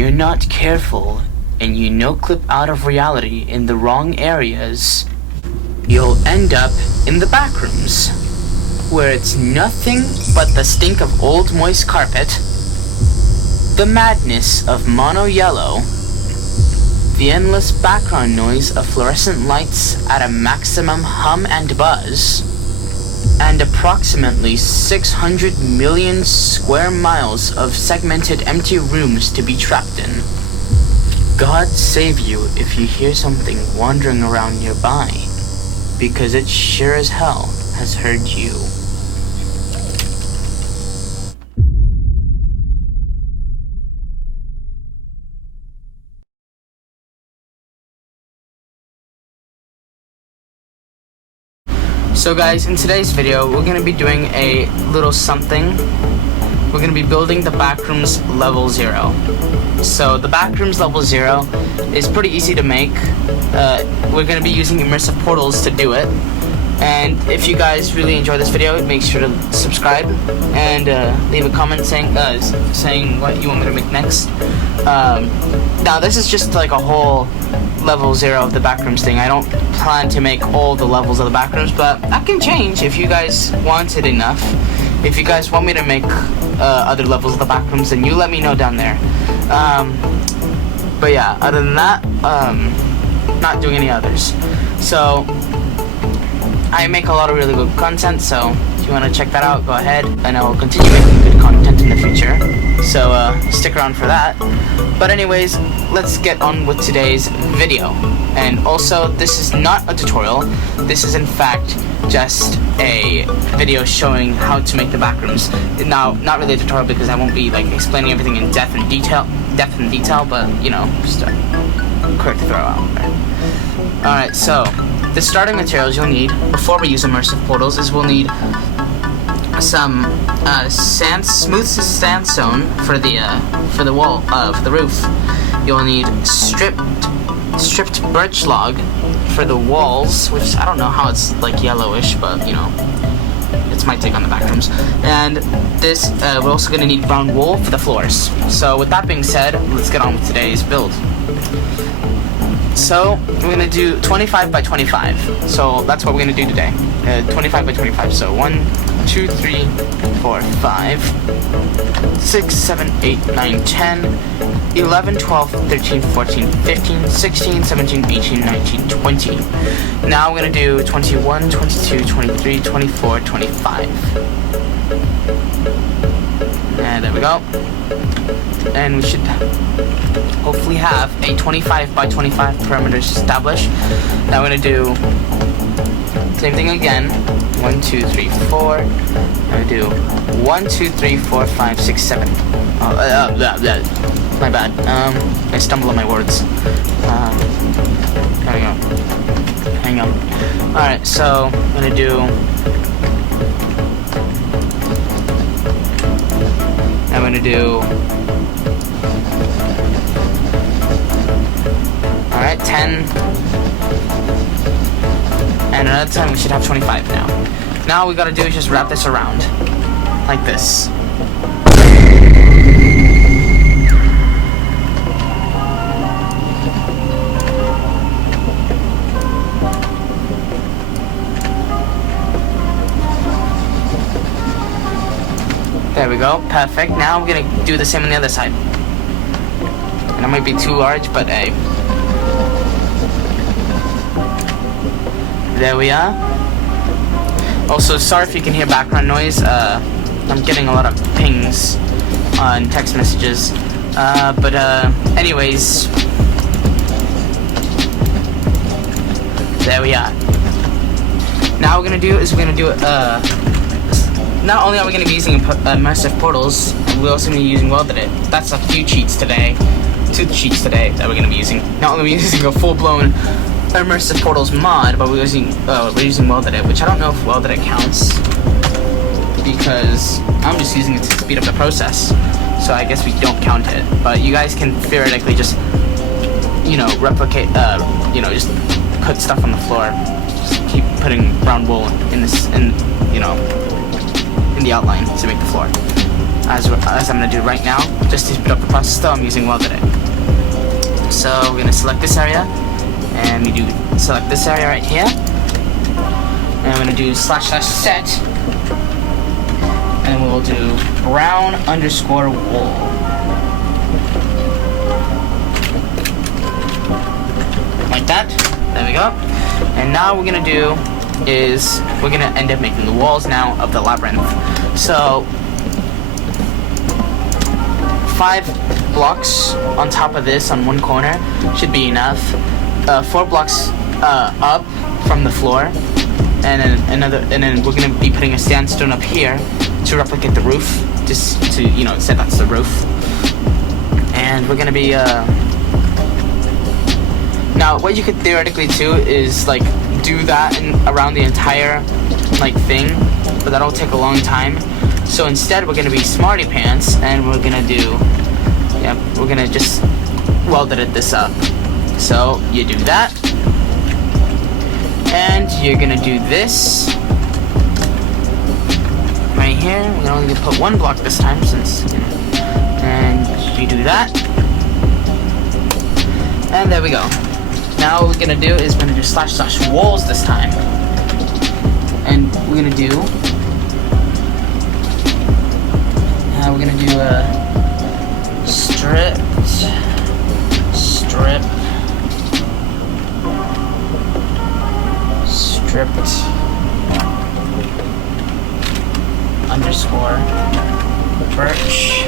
you're not careful and you noteclip out of reality in the wrong areas, you'll end up in the back rooms, where it's nothing but the stink of old moist carpet, the madness of mono yellow, the endless background noise of fluorescent lights at a maximum hum and buzz, and approximately 600 million square miles of segmented empty rooms to be trapped in. God save you if you hear something wandering around nearby, because it sure as hell has heard you. So guys, in today's video, we're going to be doing a little something. We're going to be building the backrooms level 0. So the backrooms level 0 is pretty easy to make. We're going to be using immersive portals to do it. And if you guys really enjoy this video, make sure to subscribe and leave a comment saying what you want me to make next. Now this is just like a whole level 0 of the backrooms thing. I don't plan to make all the levels of the backrooms, but that can change if you guys want it enough. If you guys want me to make other levels of the backrooms, then you let me know down there. But yeah, other than that, not doing any others. So I make a lot of really good content, so if you want to check that out, go ahead, and I will continue making good content in the future. So stick around for that. But anyways, let's get on with today's video. And also, this is not a tutorial. This is in fact just a video showing how to make the backrooms. Now, not really a tutorial because I won't be like explaining everything in depth and detail, but you know, just a quick throw out there. Alright, so the starting materials you'll need before we use immersive portals is we'll need some smooth sandstone for the wall, for the roof. You'll need stripped birch log for the walls, which I don't know how it's like yellowish, but you know, it's my take on the backrooms. And this, we're also going to need brown wool for the floors. So with that being said, let's get on with today's build. So we're going to do 25 by 25. So that's what we're going to do today. 25 by 25. So 1, 2, 3, 4, 5, 6, 7, 8, 9, 10, 11, 12, 13, 14, 15, 16, 17, 18, 19, 20. Now we're going to do 21, 22, 23, 24, 25. And there we go. And we should hopefully have a 25 by 25 perimeter established. Now we're going to do same thing again. 1, 2, 3, 4. I'm going to do 1, 2, 3, 4, 5, 6, 7. My bad. I stumble on my words. There we go. Hang on. Alright, so I'm going to do... I'm going to do... Alright, 10. And another time we should have 25 now. Now all we gotta do is just wrap this around. Like this. There we go, perfect. Now we're gonna do the same on the other side. And it might be too large, but hey. There we are. Also, sorry if you can hear background noise. I'm getting a lot of pings on text messages. Anyways. There we are. Now what we're gonna do is we're gonna do not only are we gonna be using immersive portals, we're also gonna be using welded it. That's a few cheats today. 2 cheats today that we're gonna be using. Not only are we using a full-blown immersive portals mod, but we're using welded it, which I don't know if welded it counts because I'm just using it to speed up the process. So I guess we don't count it. But you guys can theoretically just, you know, replicate, you know, just put stuff on the floor. Just keep putting brown wool in this, you know, in the outline to make the floor. as I'm gonna do right now. Just to speed up the process though, I'm using welded it. So we're gonna select this area, and we do select this area right here, and I'm gonna do // set, and we'll do brown underscore wool. Like that. There we go. And now what we're gonna do is we're gonna end up making the walls now of the labyrinth. So 5 blocks on top of this on one corner should be enough. 4 blocks up from the floor, and then we're gonna be putting a sandstone up here to replicate the roof, just to say that's the roof. And we're gonna be now what you could theoretically do is like do that around the entire thing, but that'll take a long time. So instead we're gonna be smarty pants, and we're gonna just weld this up. So you do that, and you're gonna do this right here. We're gonna only put 1 block this time, and you do that, and there we go. Now what we're gonna do is we're gonna do / walls this time, and we're gonna do stripped underscore birch.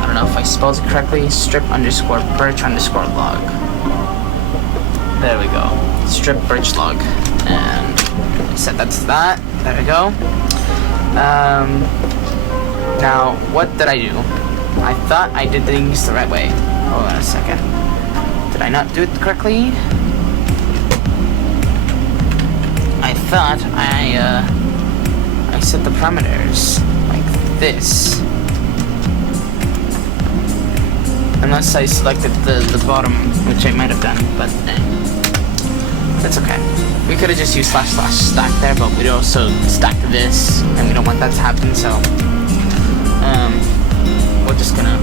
I don't know if I spelled it correctly. Strip underscore birch underscore log. There we go. Strip birch log. And set that's that. There we go. Now, what did I do? I thought I did things the right way. Hold on a second. Did I not do it correctly? I thought I set the parameters like this. Unless I selected the bottom, which I might have done, but that's okay. We could have just used / stack there, but we'd also stack this, and we don't want that to happen, so we're just gonna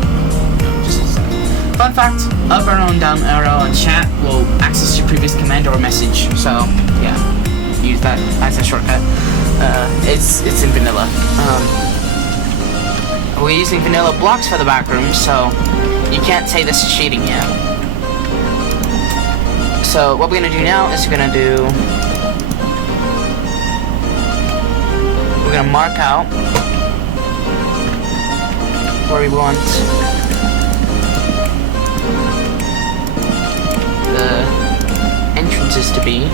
fun fact, up arrow and down arrow on chat will access your previous command or message, so yeah, use that as a shortcut. It's in vanilla. We're using vanilla blocks for the back room, so you can't say this is cheating yet. So what we're gonna do now is we're gonna mark out where we want the entrances to be.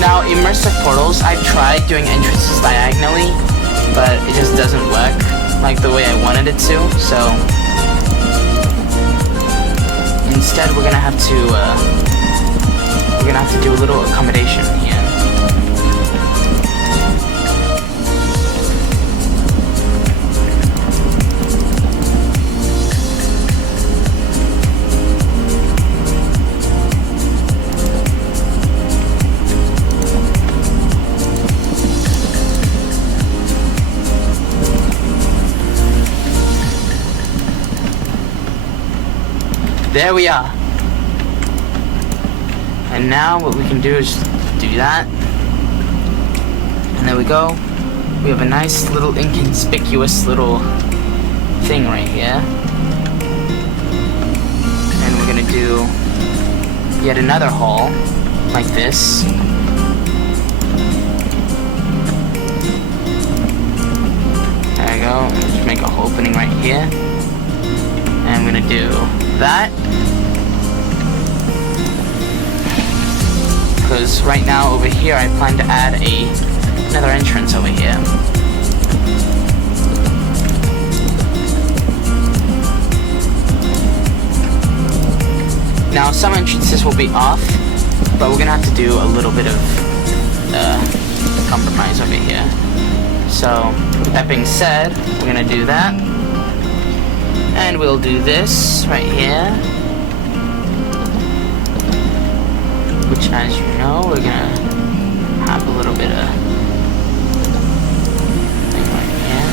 Now, immersive portals, I've tried doing entrances diagonally, but it just doesn't work like the way I wanted it to, so instead we're gonna have to do a little accommodation here. There we are. And now what we can do is do that. And there we go. We have a nice little inconspicuous little thing right here. And we're gonna do yet another hall like this. There we go. Just make a whole opening right here. And I'm gonna do that. Because right now over here I plan to add another entrance over here. Now some entrances will be off, but we're gonna have to do a little bit of compromise over here. So with that being said, we're gonna do that, and we'll do this right here, which, as you know, we're gonna have a little bit of thing right here,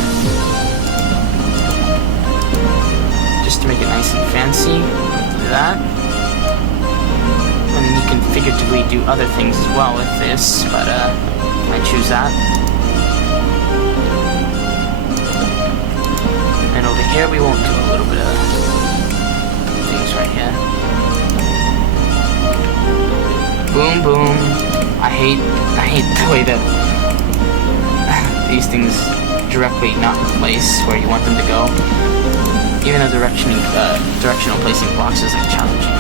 just to make it nice and fancy. Do that. And you can figuratively do other things as well with this, but I choose that. And over here we won't do a little bit of things right here. Boom, boom. I hate the way that these things directly not place where you want them to go. Even though directional placing blocks is like challenging.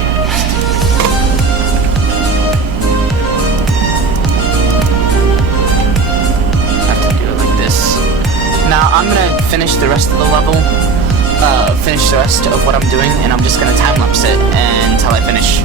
Now I'm gonna finish the rest of the level, finish the rest of what I'm doing, and I'm just gonna time-lapse it until I finish.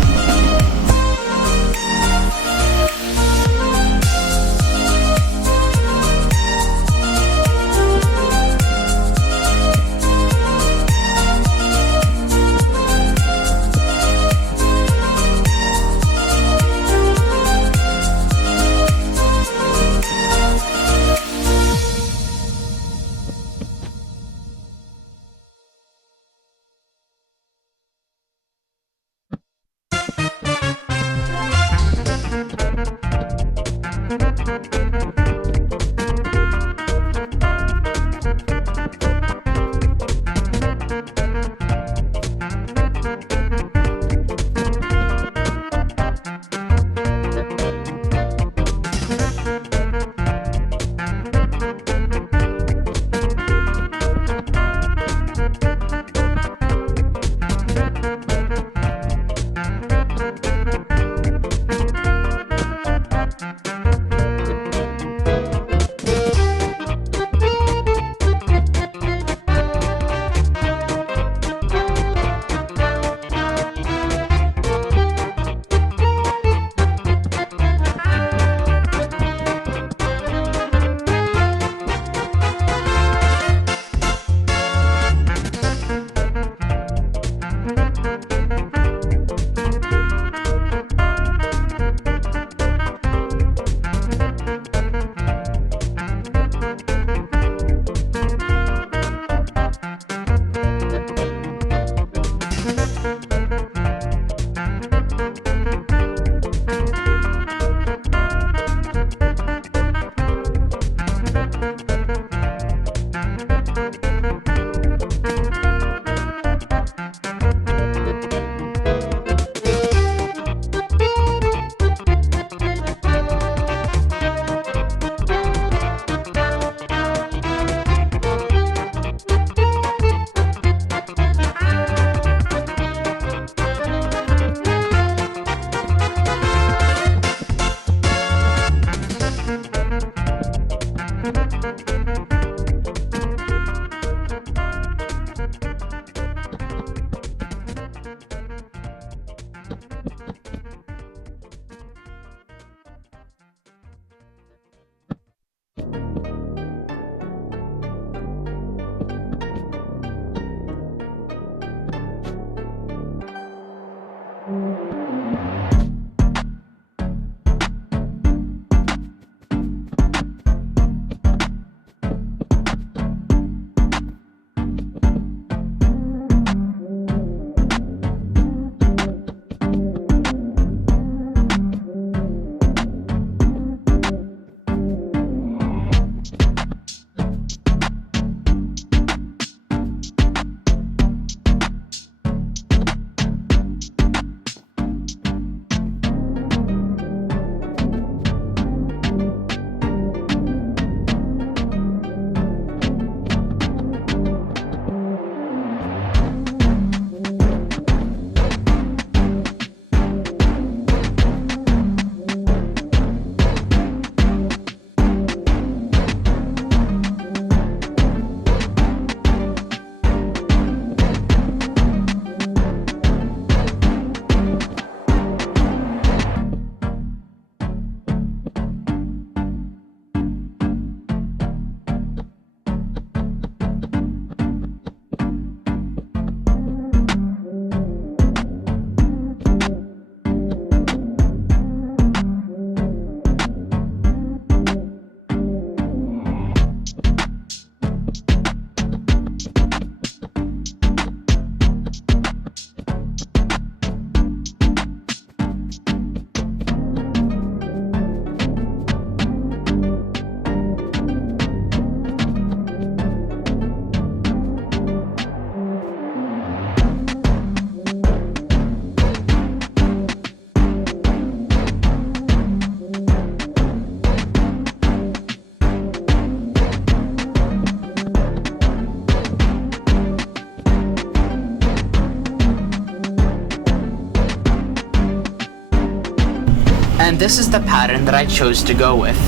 And this is the pattern that I chose to go with.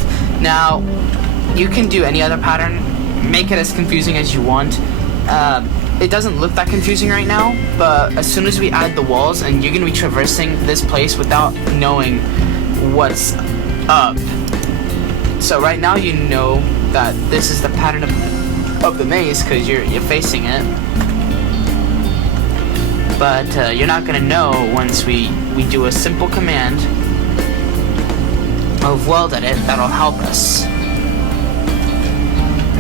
Now, you can do any other pattern, make it as confusing as you want. It doesn't look that confusing right now, but as soon as we add the walls, and you're gonna be traversing this place without knowing what's up. So right now you know that this is the pattern of the maze because you're facing it. But you're not gonna know once we do a simple command of weld edit that'll help us.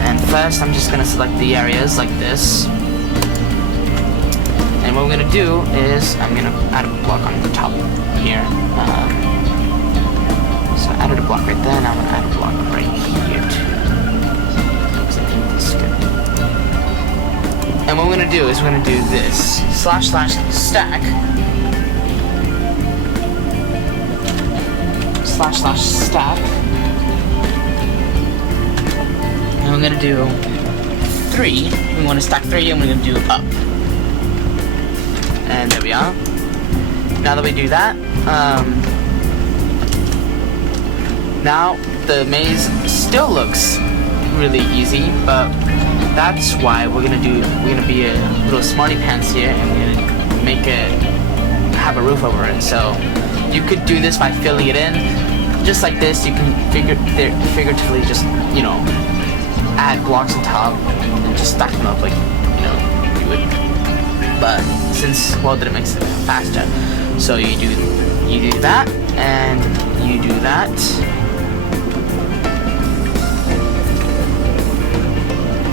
And first I'm just gonna select the areas like this. And what I'm gonna do is I'm gonna add a block on the top here. So I added a block right there, and I'm gonna add a block right here too. Because I think this is good. And what we're gonna do is we're gonna do this //stack //stack, and we're gonna do 3. We want to stack 3, and we're gonna do up. And there we are. Now that we do that, now the maze still looks really easy, but that's why we're gonna be a little smarty pants here, and we're gonna make it have a roof over it. So you could do this by filling it in, just like this. You can figuratively just, you know, add blocks on top and just stack them up like, you know, you would. But since welded it makes it faster, so you do that, and you do that.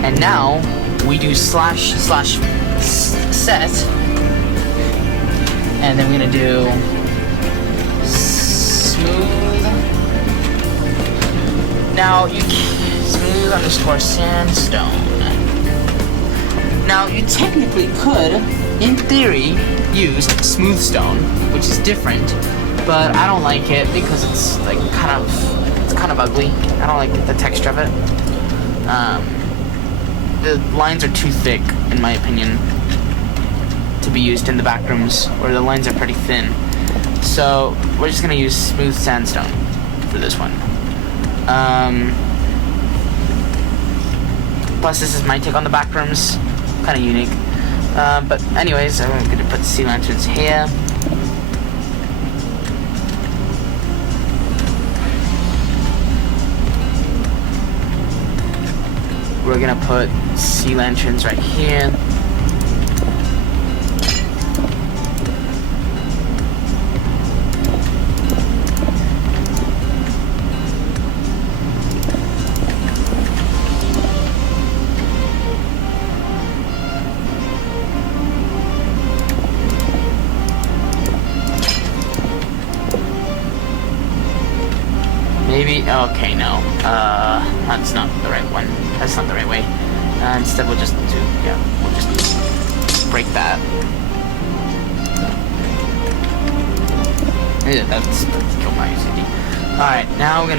And now we do //set, and then we're gonna do smooth. Now smooth _ sandstone. Now you technically could, in theory, use smooth stone, which is different, but I don't like it because it's like kind of ugly. I don't like the texture of it. The lines are too thick, in my opinion, to be used in the back rooms, where the lines are pretty thin. So we're just gonna use smooth sandstone for this one. Plus, this is my take on the back rooms, kind of unique. But anyways, I'm gonna put sea lanterns here. We're gonna put sea lanterns right here. Maybe, okay, no, that's not the right one. That's not the right way. Instead we'll just break that. Yeah, that's killed my UCD. Alright, now we're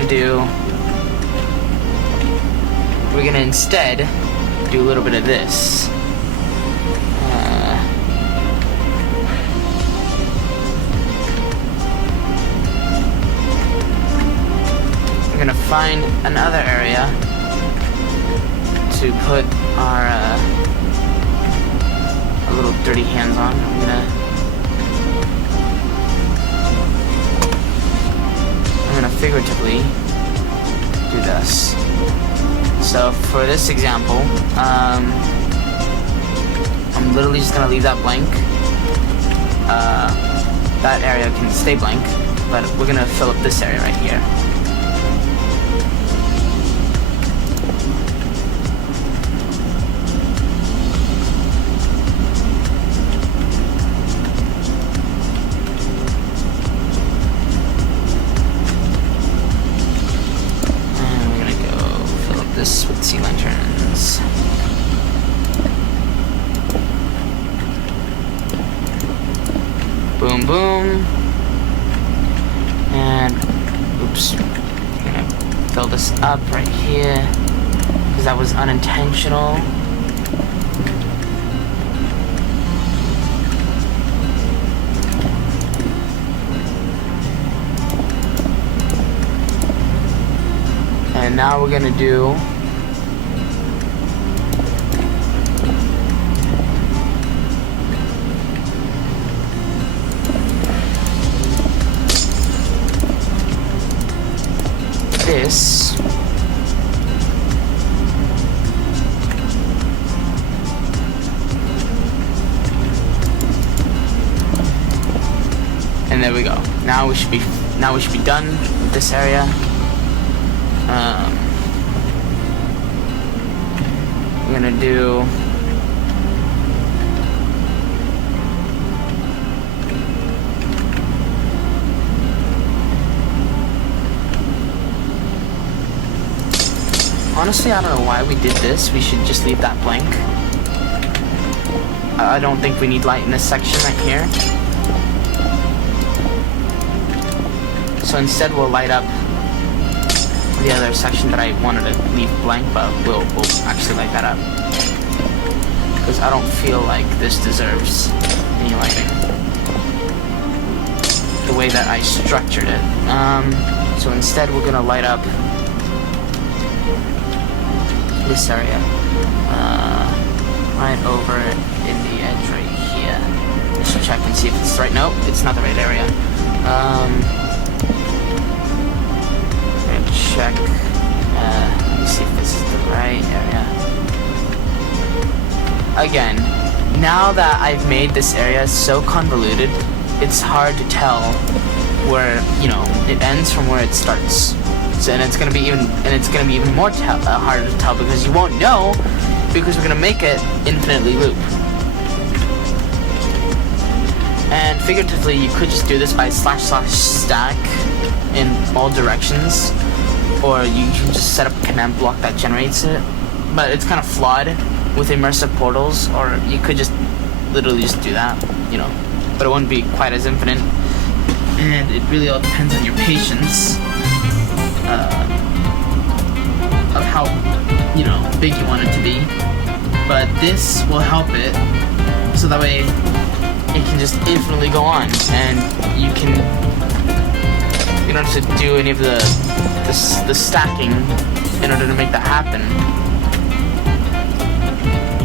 gonna instead do a little bit of this. We're gonna find another area to put our little dirty hands on. I'm gonna figuratively do this. So for this example, I'm literally just gonna leave that blank. That area can stay blank, but we're gonna fill up this area right here. This with sea lanterns. Boom, boom. And, oops. I'm gonna fill this up right here, because that was unintentional. now we're gonna do this. And there we go. Now we should be done with this area. We're gonna do honestly, I don't know why we did this. We should just leave that blank. I don't think we need light in this section right here. So instead we'll light up the other section that I wanted to leave blank, but we'll actually light that up. Because I don't feel like this deserves any lighting. The way that I structured it. So instead we're gonna light up this area. Right over in the edge right here. Just check and see if it's right. Nope, it's not the right area. Check. Let me see if this is the right area. Again, now that I've made this area so convoluted, it's hard to tell where, you know, it ends from where it starts. So, and it's gonna be even more harder to tell because you won't know, because we're gonna make it infinitely loop. And figuratively, you could just do this by / stack in all directions. Or you can just set up a command block that generates it. But it's kind of flawed with immersive portals, or you could just literally just do that, you know. But it wouldn't be quite as infinite. And it really all depends on your patience of how, you know, big you want it to be. But this will help it, so that way it can just infinitely go on, and you don't have to do any of the stacking in order to make that happen.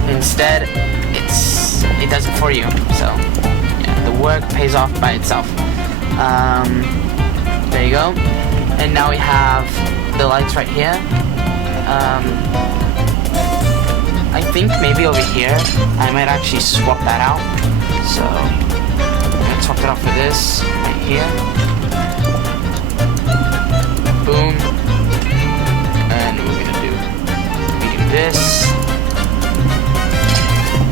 Instead, it does it for you. So yeah, the work pays off by itself. There you go. And now we have the lights right here. I think maybe over here I might actually swap that out. So I'm gonna swap it out for this right here. Boom. And we're gonna do this.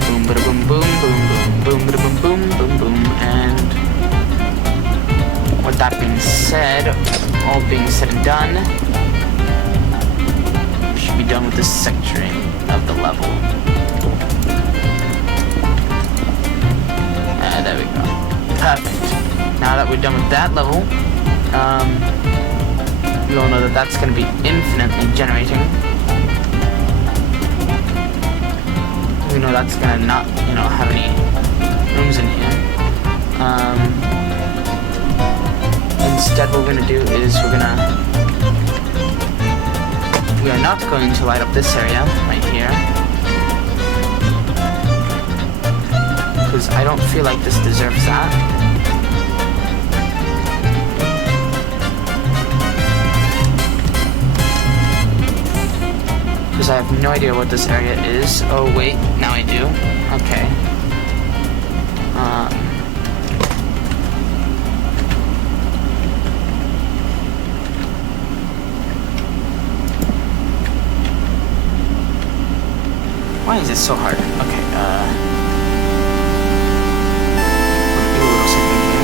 Boom, bada boom, boom, boom, boom, boom, bada boom, boom, boom, boom. And with that being said, all being said and done, we should be done with this sectioning of the level. There we go. Perfect. Now that we're done with that level, we all know that that's going to be infinitely generating. We know that's going to not, you know, have any rooms in here. Instead, what we're going to do is we are not going to light up this area right here, because I don't feel like this deserves that. Because I have no idea what this area is. Oh wait, now I do. Okay. Why is it so hard? Okay, do a little something here.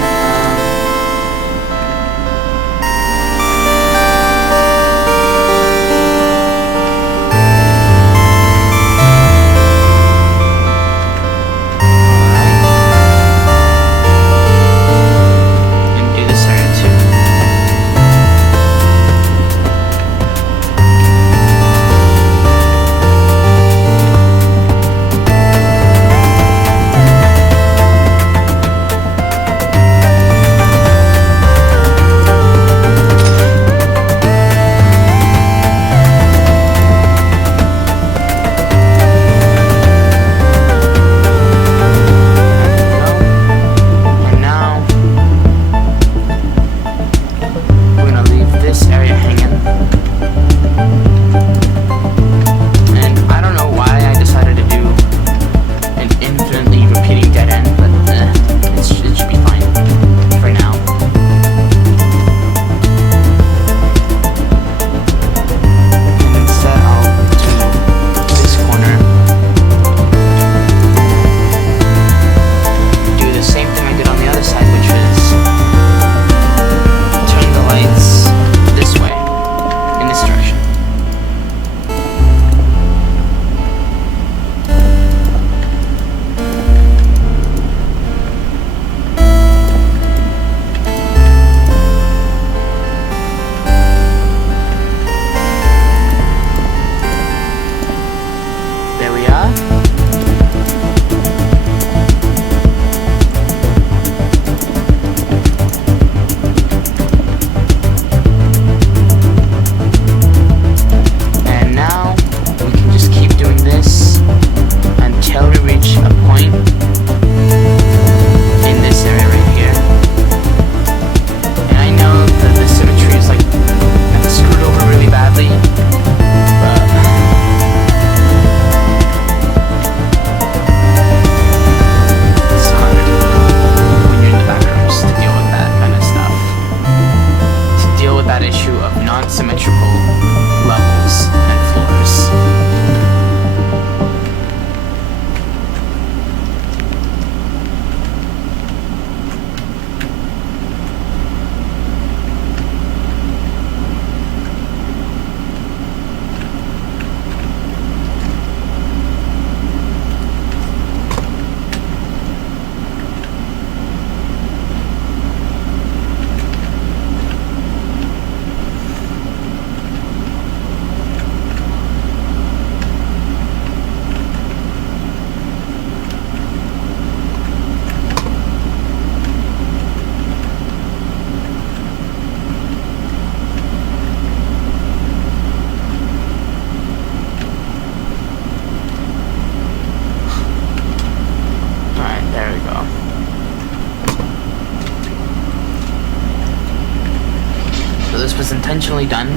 this was intentionally done,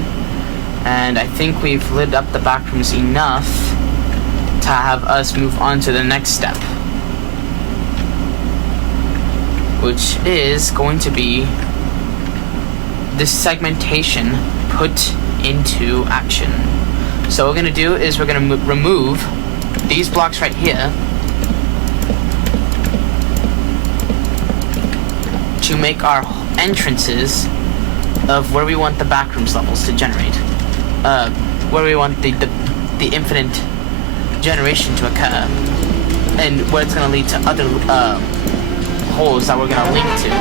and I think we've lit up the backrooms enough to have us move on to the next step, which is going to be this segmentation put into action. So what we're going to do is we're going to remove these blocks right here to make our entrances of where we want the backrooms levels to generate, where we want the infinite generation to occur, and where it's going to lead to other holes that we're going to link to.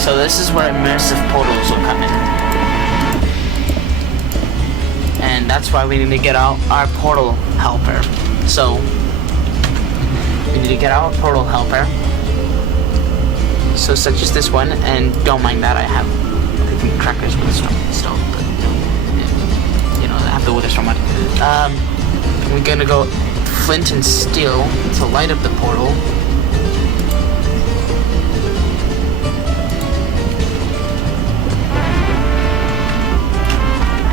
So this is where immersive portals will come in, and that's why we need to get out our portal helper. So we need to get out our portal helper, so such as this one, and don't mind that I have crackers with this one still, but you know, I have to with this one. We're gonna go flint and steel to light up the portal.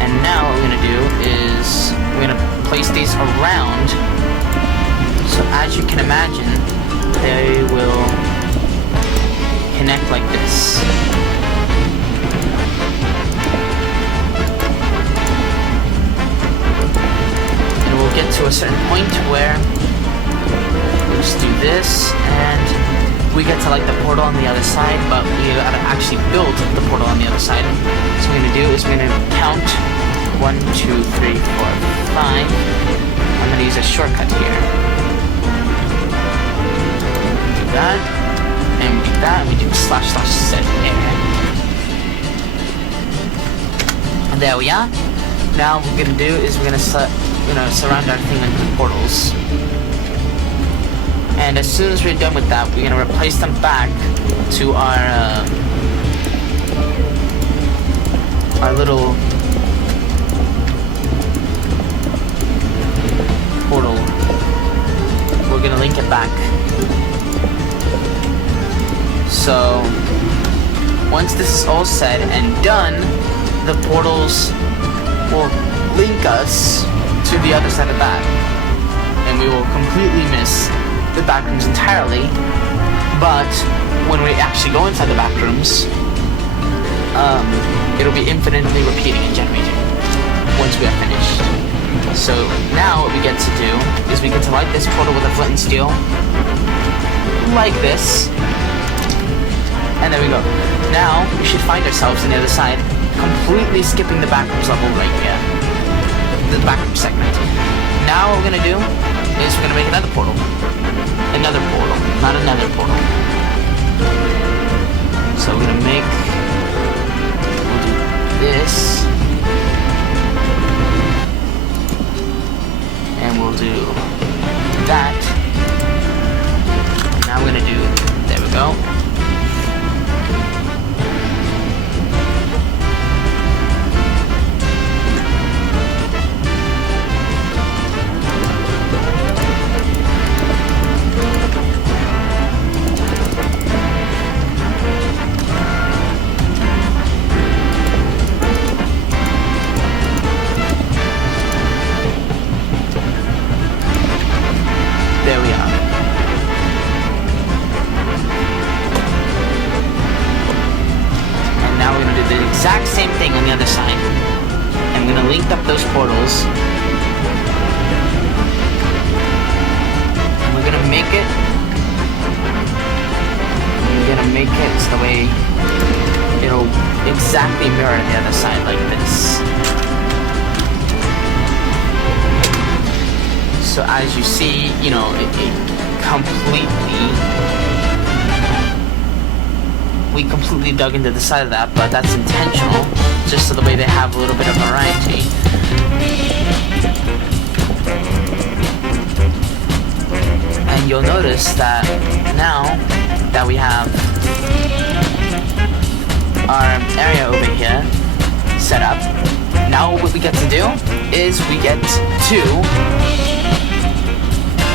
And now what we're gonna do is we're gonna place these around, so as you can imagine, they will connect like this. Get to a certain point where we'll just do this, and we get to light the portal on the other side, but we gotta actually build the portal on the other side. So what we're gonna do is we're gonna count 1, 2, 3, 4, 5. I'm gonna use a shortcut here. Do that, and we do that, and we do // set there. And there we are. Now what we're gonna do is we're gonna surround our thing with portals, and as soon as we're done with that, we're gonna replace them back to our little portal. We're gonna link it back. So once this is all said and done, the portals will link us to the other side of that, and we will completely miss the backrooms entirely. But when we actually go inside the backrooms, it'll be infinitely repeating and generating once we are finished. So now what we get to do is we get to light this portal with a flint and steel like this, and there we go. Now we should find ourselves on the other side, completely skipping the backrooms level right here, the backroom segment. Now what we're gonna do is we're gonna make another portal, not another portal. So we're gonna we'll do this, and we'll do that. Now we're gonna do, there we go. There we are. And now we're going to do the exact same thing on the other side. And we're going to link up those portals. And we're going to make it so the way it'll exactly mirror the other side like this. So as you see, you know, it we completely dug into the side of that, but that's intentional, just so the way they have a little bit of variety. And you'll notice that now that we have our area over here set up, now what we get to do is we get to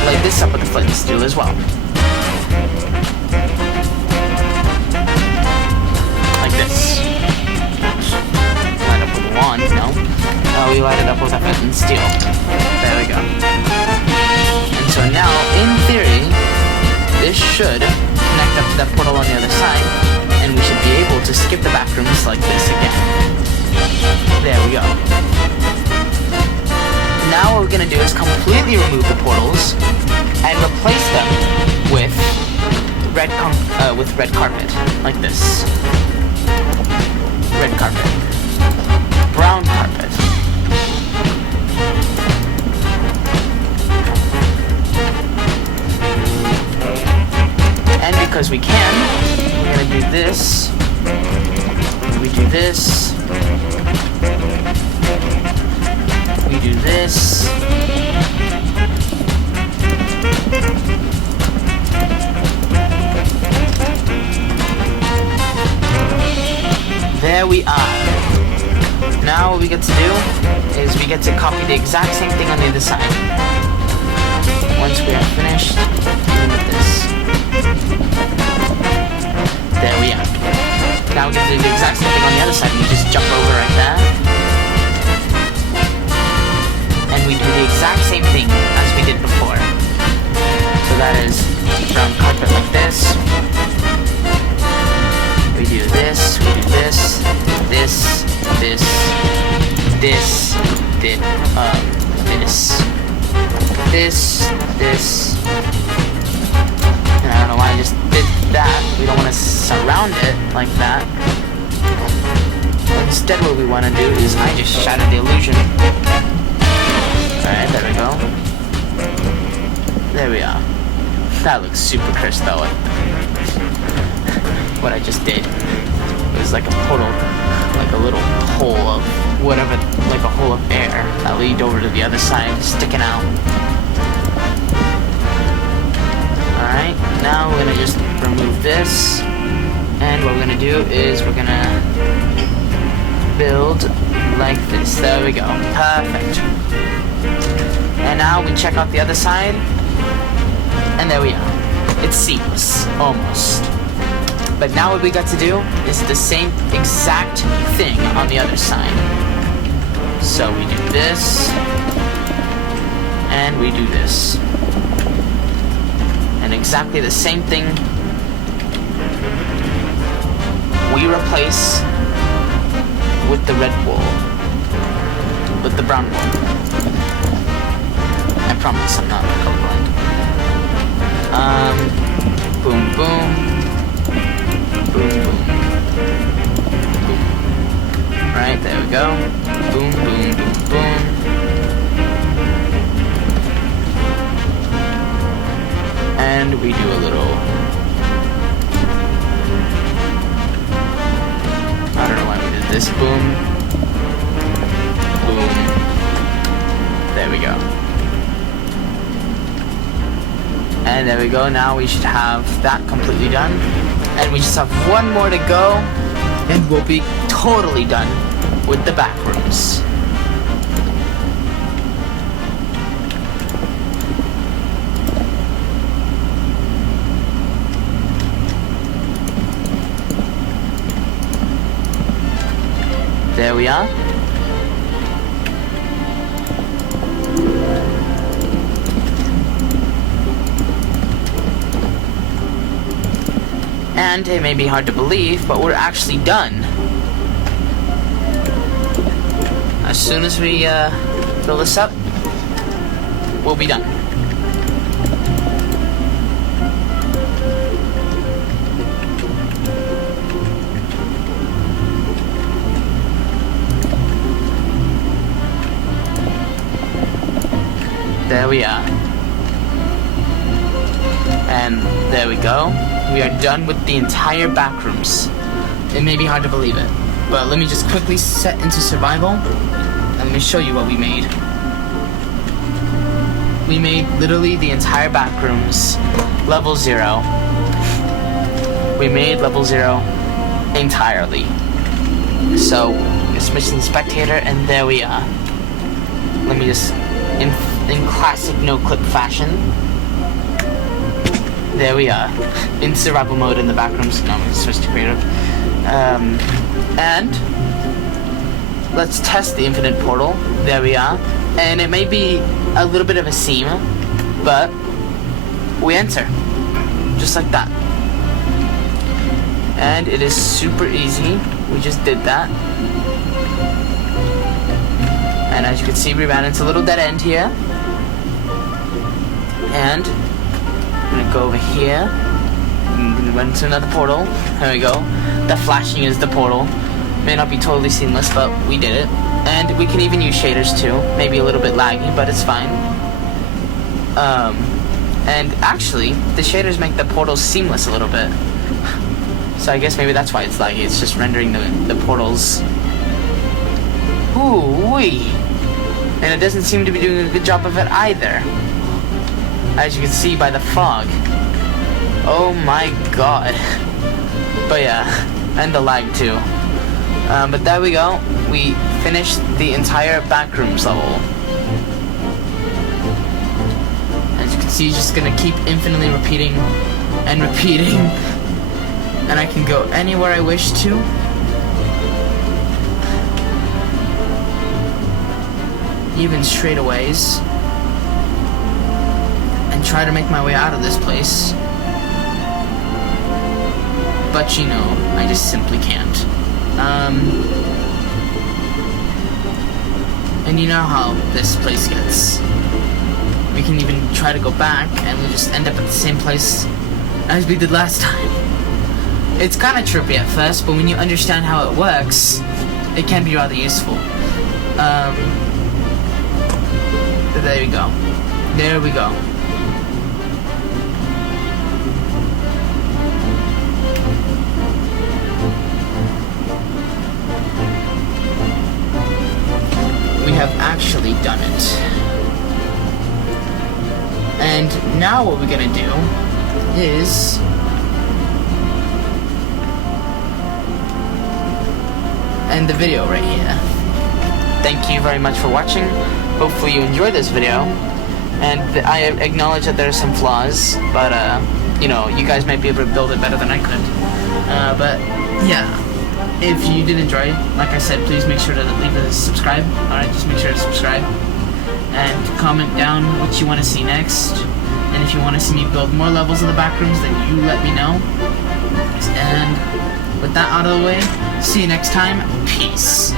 light this up with the flint and steel as well. Like this. molten steel. There we go. And so now, in theory, this should connect up to that portal on the other side, and we should be able to skip the back rooms like this again. There we go. Now what we're gonna do is completely remove the portals and replace them with red carpet, like this. Red carpet. Brown carpet. And because we can, we're gonna do this. We do this. We do this. There we are. Now what we get to do is we get to copy the exact same thing on the other side. Once we are finished doing this. There we are. Now we get to do the exact same thing on the other side. We just jump over right there. And we do the exact same thing as we did before. So that is brown carpet like this. We do this, we do this, this, this, this, this, this. And I don't know why I just did that. We don't want to surround it like that. Instead, what we want to do is I just shattered the illusion. Alright, there we go. There we are. That looks super crisp though. What I just did. It was like a portal, like a little hole of whatever, like a hole of air that lead over to the other side, sticking out. Alright, now we're gonna just remove this. And what we're gonna do is we're gonna build like this. There we go. Perfect. And now we check out the other side. And there we are. It's seamless. Almost. But now what we got to do is the same exact thing on the other side. So we do this. And we do this. And exactly the same thing we replace with the red wool. With the brown wool. I promise I'm not colorblind. Boom, boom. Boom, boom. Boom. Right, there we go. Boom, boom, boom, boom. And we do a little... I don't know why we did this. Boom. Boom. There we go. And there we go. Now we should have that completely done. And we just have one more to go. And we'll be totally done with the back rooms. There we are. And it may be hard to believe, but we're actually done. As soon as we fill this up, we'll be done. There we are. And there we go. We are done with the entire back rooms. It may be hard to believe it, but let me just quickly set into survival and let me show you what we made. We made literally the entire back rooms level 0. We made level 0 entirely. So just switch to the spectator, and there we are. Let me just in classic noteclip fashion. There we are, in survival mode in the back rooms. No, I'm gonna switch to creative. And let's test the infinite portal. There we are. and it may be a little bit of a seam, but we enter just like that, and it is super easy. We just did that, and as you can see, we ran into a little dead end here, and I'm gonna go over here and run into another portal. There we go. The flashing is the portal. May not be totally seamless, but we did it. And we can even use shaders too. Maybe a little bit laggy, but it's fine. And actually, the shaders make the portals seamless a little bit. So I guess maybe that's why it's laggy. It's just rendering the portals. Ooh-wee. And it doesn't seem to be doing a good job of it either, as you can see by the fog. Oh my god. But yeah, and the lag too. But there we go. We finished the entire backrooms level. As you can see, it's just gonna keep infinitely repeating and repeating. And I can go anywhere I wish to. Even straightaways. And try to make my way out of this place. But you know, I just simply can't. And you know how this place gets. We can even try to go back and we just end up at the same place as we did last time. It's kind of trippy at first, but when you understand how it works, it can be rather useful. There we go. There we go. We have actually done it. And now what we're gonna do is end the video right here. Thank you very much for watching. Hopefully you enjoyed this video. And I acknowledge that there are some flaws, but you know, you guys might be able to build it better than I could. But yeah. If you did enjoy, like I said, please make sure to leave a subscribe. Alright, just make sure to subscribe. And comment down what you want to see next. And if you want to see me build more levels of the backrooms, then you let me know. And with that out of the way, see you next time. Peace.